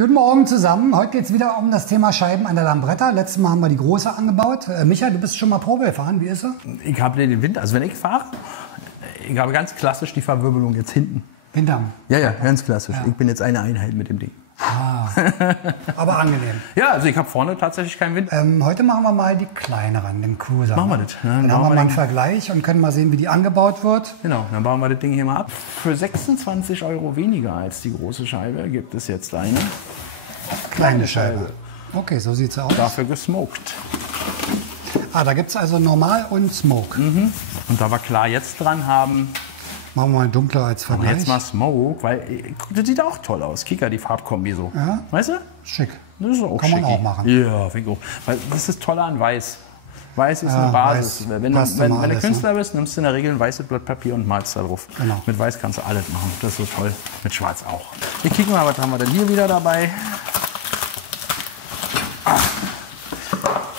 Guten Morgen zusammen. Heute geht es wieder um das Thema Scheiben an der Lambretta. Letztes Mal haben wir die große angebaut. Micha, du bist schon mal Probe gefahren. Wie ist sie? Ich habe den Winter, also wenn ich fahre, ich habe ganz klassisch die Verwirbelung jetzt hinten. Hinterm. Ja, ganz klassisch. Ja. Ich bin jetzt eine Einheit mit dem Ding. Ah, aber angenehm. Ja, also ich habe vorne tatsächlich keinen Wind. Heute machen wir mal die kleineren, den Cruiser. Machen wir das. Ja, Dann haben wir mal einen Vergleich und können mal sehen, wie die angebaut wird. Genau, dann bauen wir das Ding hier mal ab. Für 26 € weniger als die große Scheibe gibt es jetzt eine Kleine Scheibe. Okay, so sieht sie aus. dafür gesmoked. Ah, da gibt es also normal und Smoke. Und da wir klar jetzt dran haben, Machen wir mal dunkler als machen wir Vergleich. jetzt mal Smoke, weil guck, das sieht auch toll aus. Kika, die Farbkombi so. Ja. Weißt du? Schick. Das ist auch Kann man schicki. auch machen. Ja, finde ich auch. Weil das ist toll an Weiß. Weiß ist Ja, eine Basis. Weiß Wenn passt du immer alles, Künstler bist, nimmst du in der Regel ein weißes Blatt Papier und malst da drauf. Genau. Mit Weiß kannst du alles machen. Das ist so toll. Mit Schwarz auch. Wir kicken mal, was haben wir denn hier wieder dabei?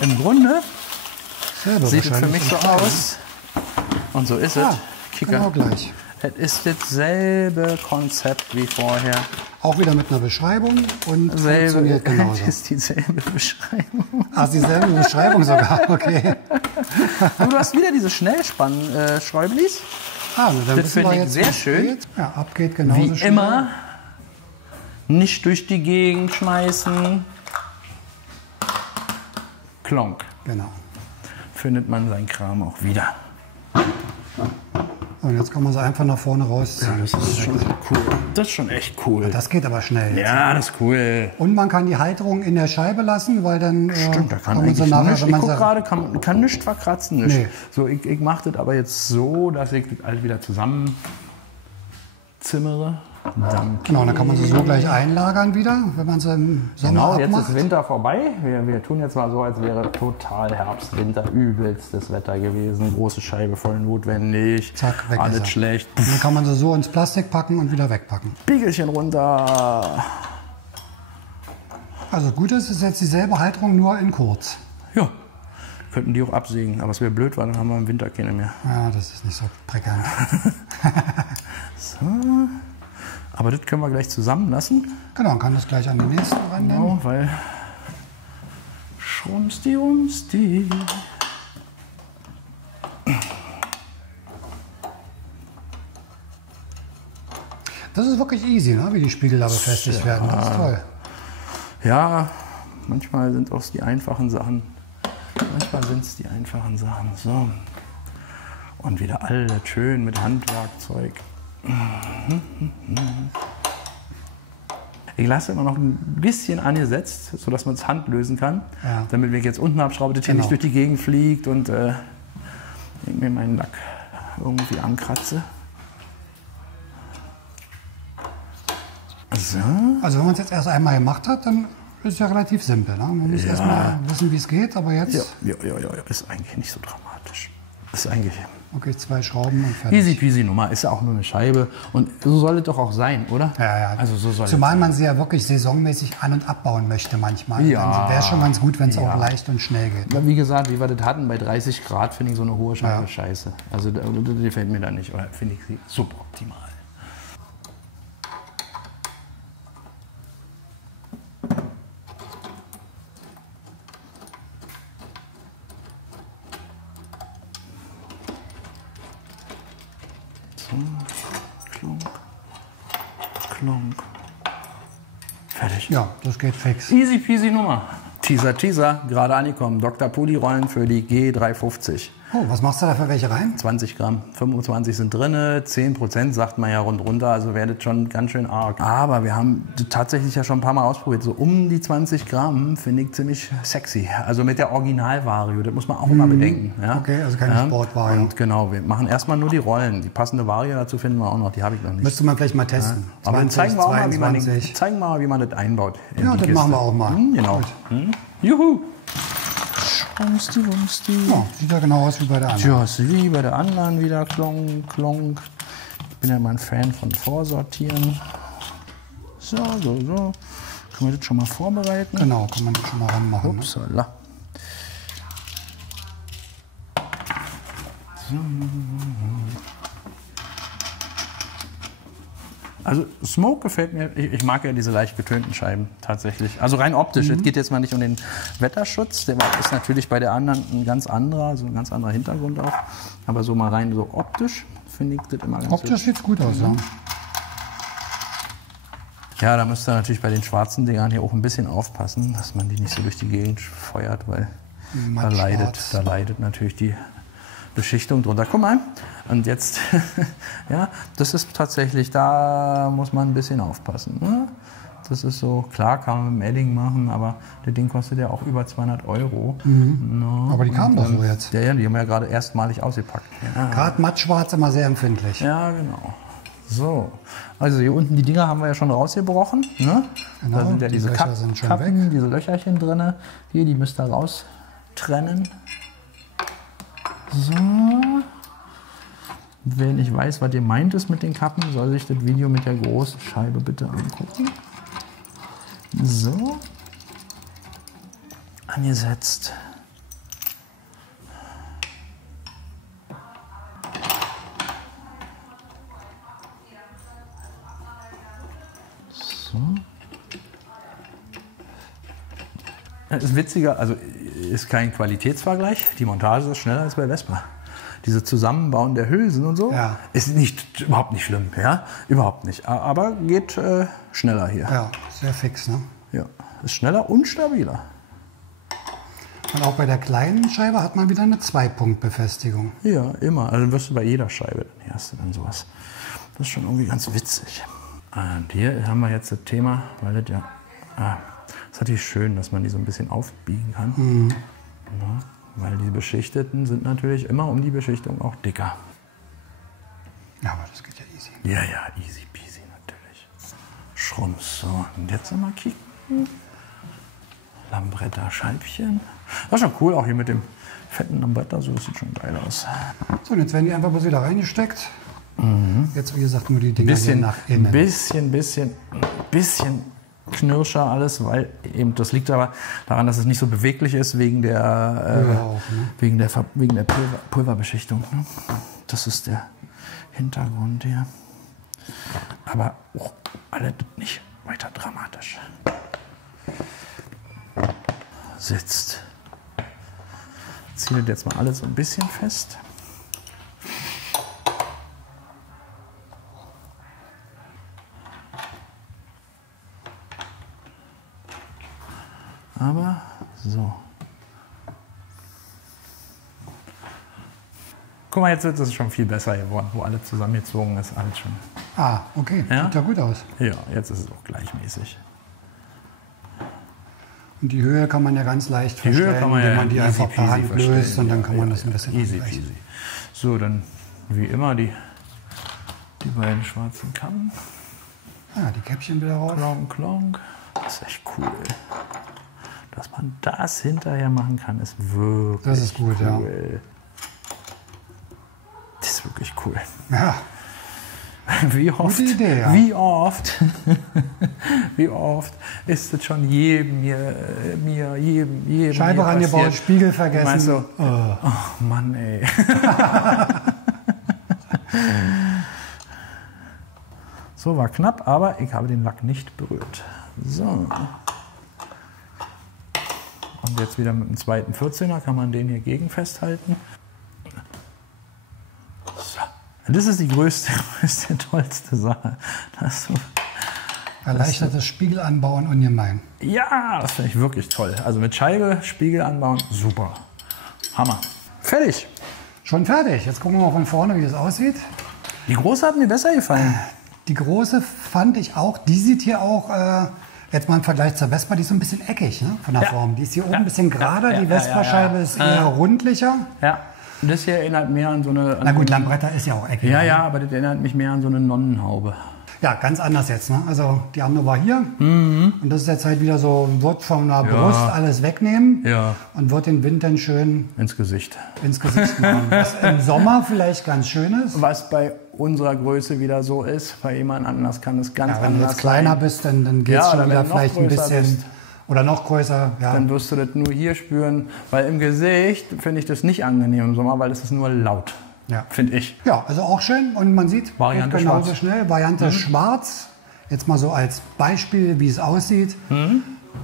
Im Grunde Selber sieht es für wahrscheinlich mich so im Kleinen. aus. Und so ist es. Ah, Kika. genau gleich. Es ist dasselbe Konzept wie vorher. Auch wieder mit einer Beschreibung und funktioniert genauso. Es ist dieselbe Beschreibung. Ah, dieselbe Beschreibung sogar, okay. Du hast wieder diese Schnellspann-Schräublis. Ah, dann Das wissen finde wir ich jetzt, sehr wie es schön. geht. Ja, abgeht genauso Wie schnell. immer, nicht durch die Gegend schmeißen. Klonk. Genau. Findet man seinen Kram auch wieder. Und jetzt kann man sie einfach nach vorne rausziehen. Das ist schon cool. Das ist schon echt cool. Das geht aber schnell. Jetzt. Ja, das ist cool. Und man kann die Halterung in der Scheibe lassen, weil dann Stimmt, da kann man sie eigentlich nachher, nichts. wenn Ich man guck sie... gerade, kann nichts verkratzen. Nicht. Nee. So, ich mache das aber jetzt so, dass ich das alles wieder zusammen zimmere. Dann Genau, dann kann man sie so gleich einlagern wieder, wenn man sie im Sommer Genau, jetzt abmacht. ist Winter vorbei. Wir tun jetzt mal so, als wäre total Herbst, Winter, übelstes Wetter gewesen. Große Scheibe voll notwendig. Zack, weg ist Alles er. schlecht. Und dann kann man sie so ins Plastik packen und wieder wegpacken. Spiegelchen runter. Also gut ist jetzt dieselbe Halterung, nur in kurz. Ja, könnten die auch absägen. Aber es wäre blöd, weil dann haben wir im Winter keine mehr. Ja, das ist nicht so prickelnd. Aber das können wir gleich zusammenlassen. Genau, man kann das gleich an den nächsten rannehmen. Genau, weil Schrumsti. Das ist wirklich easy, ne? Wie die Spiegel da befestigt werden. Das ist toll. Ja, manchmal sind auch die einfachen Sachen. So. Und wieder alles schön mit Handwerkzeug. Ich lasse immer noch ein bisschen angesetzt, sodass man es Hand lösen kann. Ja. Damit, wenn ich jetzt unten abschraube, das hier Genau. nicht durch die Gegend fliegt und ich mir meinen Lack irgendwie ankratze. So. Also wenn man es jetzt erst einmal gemacht hat, dann ist es ja relativ simpel. Ne? Man muss erst mal wissen, wie es geht, aber jetzt... Ja, ist eigentlich nicht so dramatisch. Ist eigentlich Okay, 2 Schrauben und fertig. easy peasy Nummer. Ist ja auch nur eine Scheibe. Und so soll es doch auch sein, oder? Ja. Also so soll Zumal es man sie ja wirklich saisonmäßig an- und abbauen möchte manchmal. Ja. Wäre schon ganz gut, wenn es Ja. auch leicht und schnell geht. sein. Wie gesagt, wie wir das hatten, bei 30 Grad finde ich so eine hohe Scheibe Ja. scheiße. Also das gefällt mir da nicht. Oder finde ich sie suboptimal. So, klonk. Fertig. Ja, das geht fix. Easy peasy Nummer. Teaser, gerade angekommen. Dr. Pudi-Rollen für die G350. Oh, was machst du da für welche rein? 20 Gramm, 25 sind drin, 10% sagt man ja rund runter, also werdet schon ganz schön arg. Aber wir haben tatsächlich ja schon ein paar Mal ausprobiert, so um die 20 Gramm finde ich ziemlich sexy. Also mit der Original-Vario, das muss man auch immer bedenken. Ja? Okay, also keine Sport-Vario. Und genau, wir machen erstmal nur die Rollen. Die passende Vario dazu finden wir auch noch, die habe ich noch nicht. Müsste man vielleicht mal testen. Aber dann zeigen wir auch mal, 22. wie man das einbaut. in Ja, die das Kiste. machen wir auch mal. Genau. Juhu! Wumsti. Ja, sieht ja genau aus wie bei der anderen. Tja, ist wie bei der anderen wieder klonk. Ich bin ja mal ein Fan von Vorsortieren. So. Können wir das schon mal vorbereiten? Genau, kann man das schon mal ranmachen. Ne? Upsala. So. Also Smoke gefällt mir. Ich mag ja diese leicht getönten Scheiben tatsächlich. Also rein optisch. Es geht jetzt mal nicht um den Wetterschutz. Der ist natürlich bei der anderen ein ganz anderer, so ein ganz anderer Hintergrund auch. Aber so mal rein so optisch finde ich das immer ganz Optisch sieht es gut aus, ja. Ja, da müsst ihr natürlich bei den schwarzen Dingern hier auch ein bisschen aufpassen, dass man die nicht so durch die Gegend feuert, weil da leidet natürlich die Beschichtung drunter. Guck mal, und jetzt, ja, das ist tatsächlich, da muss man ein bisschen aufpassen. Ne? Das ist so, klar kann man mit dem Edding machen, aber das Ding kostet ja auch über 200 €. No, Aber die kamen doch so jetzt. Ja, die haben wir ja gerade erstmalig ausgepackt. Ja. Gerade mattschwarz immer sehr empfindlich. Ja, genau. So, also hier unten die Dinger haben wir ja schon rausgebrochen. Ne? Genau, Da sind ja diese Löcher sind schon Kappen, weg. diese Löcherchen drin. Hier, die müsst ihr raustrennen. So. Wer nicht weiß, was ihr meint ist mit den Kappen, soll sich das Video mit der großen Scheibe bitte angucken. So. Angesetzt. So. Das ist witziger, also ist kein Qualitätsvergleich. Die Montage ist schneller als bei Vespa. Diese Zusammenbauen der Hülsen und so ist überhaupt nicht schlimm, ja, überhaupt nicht. Aber geht schneller hier. Ja, sehr fix, ne? Ja, ist schneller und stabiler. Und auch bei der kleinen Scheibe hat man wieder eine 2-Punkt-Befestigung. Ja, immer. Also wirst du bei jeder Scheibe, hier hast du dann sowas. Das ist schon irgendwie ganz witzig. Und hier haben wir jetzt das Thema, weil das ja, ist natürlich schön, dass man die so ein bisschen aufbiegen kann. Mhm. Ja, weil die Beschichteten sind natürlich immer um die Beschichtung auch dicker. Ja, aber das geht ja easy. Ja, ja, easy peasy natürlich. Schrumps. So, und jetzt nochmal kicken. Lambretta Scheibchen. Das ist schon cool, auch hier mit dem fetten Lambretta, so, das sieht schon geil aus. So, und jetzt werden die einfach bloß wieder reingesteckt. Jetzt, wie gesagt, nur die Dinger hier nach innen. Bisschen knirscher alles, weil eben, das liegt aber daran, dass es nicht so beweglich ist, wegen der, wegen der Pulverbeschichtung. Ne? Das ist der Hintergrund hier. Aber auch alles nicht weiter dramatisch. Sitzt. Ziehe jetzt mal alles so ein bisschen fest. Aber so. Guck mal, jetzt wird es schon viel besser geworden, wo alles zusammengezogen ist. Alles schon. Ah, okay. Ja? Sieht ja gut aus. Ja, jetzt ist es auch gleichmäßig. Und die Höhe kann man ja ganz leicht Die Höhe verstellen, kann man wenn ja man die easy einfach per Hand peasy löst verstellen. und dann kann man das ein bisschen easy angleichen. peasy. So, dann wie immer die beiden schwarzen Kappen. Ah, die Käppchen wieder raus. Klonk, klonk. Das ist echt cool. Dass man das hinterher machen kann, ist wirklich Das ist gut, ja. cool. Das ist wirklich cool. Ja, Wie oft, gute Idee, ja. wie oft ist es schon jedem Scheibe rangebaut, passiert. Spiegel Ich mein vergessen. so, oh Mann, ey. So, war knapp, aber ich habe den Lack nicht berührt. So. Und jetzt wieder mit dem zweiten 14er kann man den hier gegen festhalten. So. Das ist die größte, tollste Sache. Erleichtertes Spiegel anbauen ungemein. Ja, das finde ich wirklich toll. Also mit Scheibe, Spiegel anbauen, super. Hammer. Fertig. Schon fertig. Jetzt gucken wir mal von vorne, wie das aussieht. Die große hat mir besser gefallen. Die große fand ich auch. Die sieht hier auch, jetzt mal im Vergleich zur Vespa, die ist so ein bisschen eckig, ne, von der Form. Die ist hier oben ein bisschen gerader. Die Vespa-Scheibe ist eher rundlicher. Ja. Und das hier erinnert mehr an so eine... Na gut, Lambretta ist ja auch eckig. Ja, ja, aber das erinnert mich mehr an so eine Nonnenhaube. Ja, ganz anders jetzt. Ne? Also die andere war hier und das ist jetzt halt wieder so, wird von der Brust alles wegnehmen und wird den Wind dann schön ins Gesicht machen. Was im Sommer vielleicht ganz schön ist. Was bei unserer Größe wieder so ist, bei jemand anders kann es ganz anders sein. Wenn du jetzt kleiner bist, dann geht es schon wieder vielleicht ein bisschen... Bist. Oder noch größer, ja. Dann wirst du das nur hier spüren, weil im Gesicht finde ich das nicht angenehm im Sommer, weil es ist nur laut. Ja. finde ich. Ja, also auch schön. Und man sieht, Variante genauso schwarz. schnell. Variante schwarz. Jetzt mal so als Beispiel, wie es aussieht.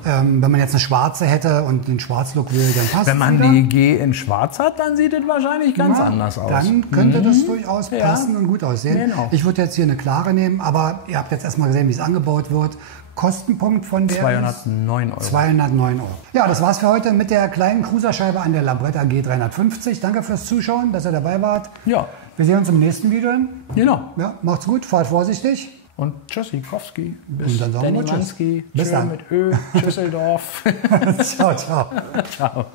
Wenn man jetzt eine schwarze hätte und den Schwarzlook will, dann passt Wenn man wieder. die G in schwarz hat, dann sieht es wahrscheinlich ganz anders aus. Dann könnte das durchaus passen und gut aussehen. Genau. Ich würde jetzt hier eine klare nehmen, aber ihr habt jetzt erstmal gesehen, wie es angebaut wird. Kostenpunkt von der 209 Euro. 209 Euro. Ja, das war's für heute mit der kleinen Cruiserscheibe an der Labretta G350. Danke fürs Zuschauen, dass ihr dabei wart. Ja, Wir sehen uns im nächsten Video. genau. Ja, macht's gut, fahrt vorsichtig. Und Tschüssikowski. Und Bis dann sagen wir Danny Tschüss. Manski. Bis Tschö dann. mit Ö. Tschüsseldorf. Ciao, ciao. Ciao.